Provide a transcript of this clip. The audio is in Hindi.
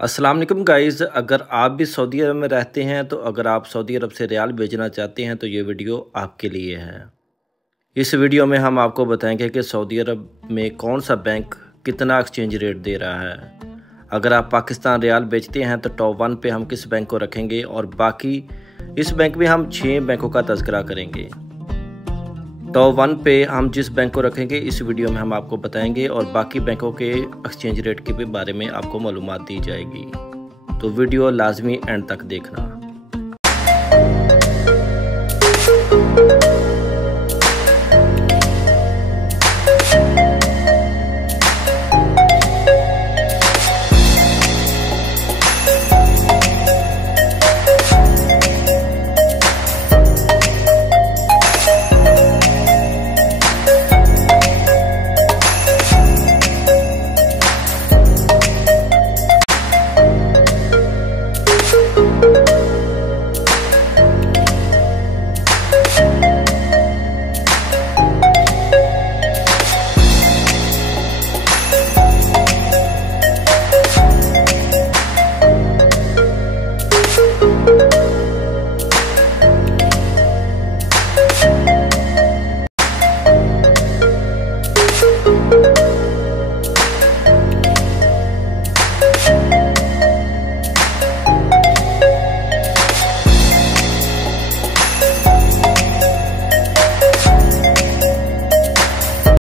अस्सलाम वालेकुम गाइज़, अगर आप भी सऊदी अरब में रहते हैं तो अगर आप सऊदी अरब से रियाल भेजना चाहते हैं तो ये वीडियो आपके लिए है। इस वीडियो में हम आपको बताएंगे कि सऊदी अरब में कौन सा बैंक कितना एक्सचेंज रेट दे रहा है। अगर आप पाकिस्तान रियाल बेचते हैं तो टॉप 1 पे हम किस बैंक को रखेंगे और बाकी इस बैंक में हम 6 बैंकों का तज़किरा करेंगे। टॉप 1 पे हम जिस बैंक को रखेंगे इस वीडियो में हम आपको बताएंगे और बाकी बैंकों के एक्सचेंज रेट के बारे में आपको मालूमात दी जाएगी, तो वीडियो लाजमी एंड तक देखना।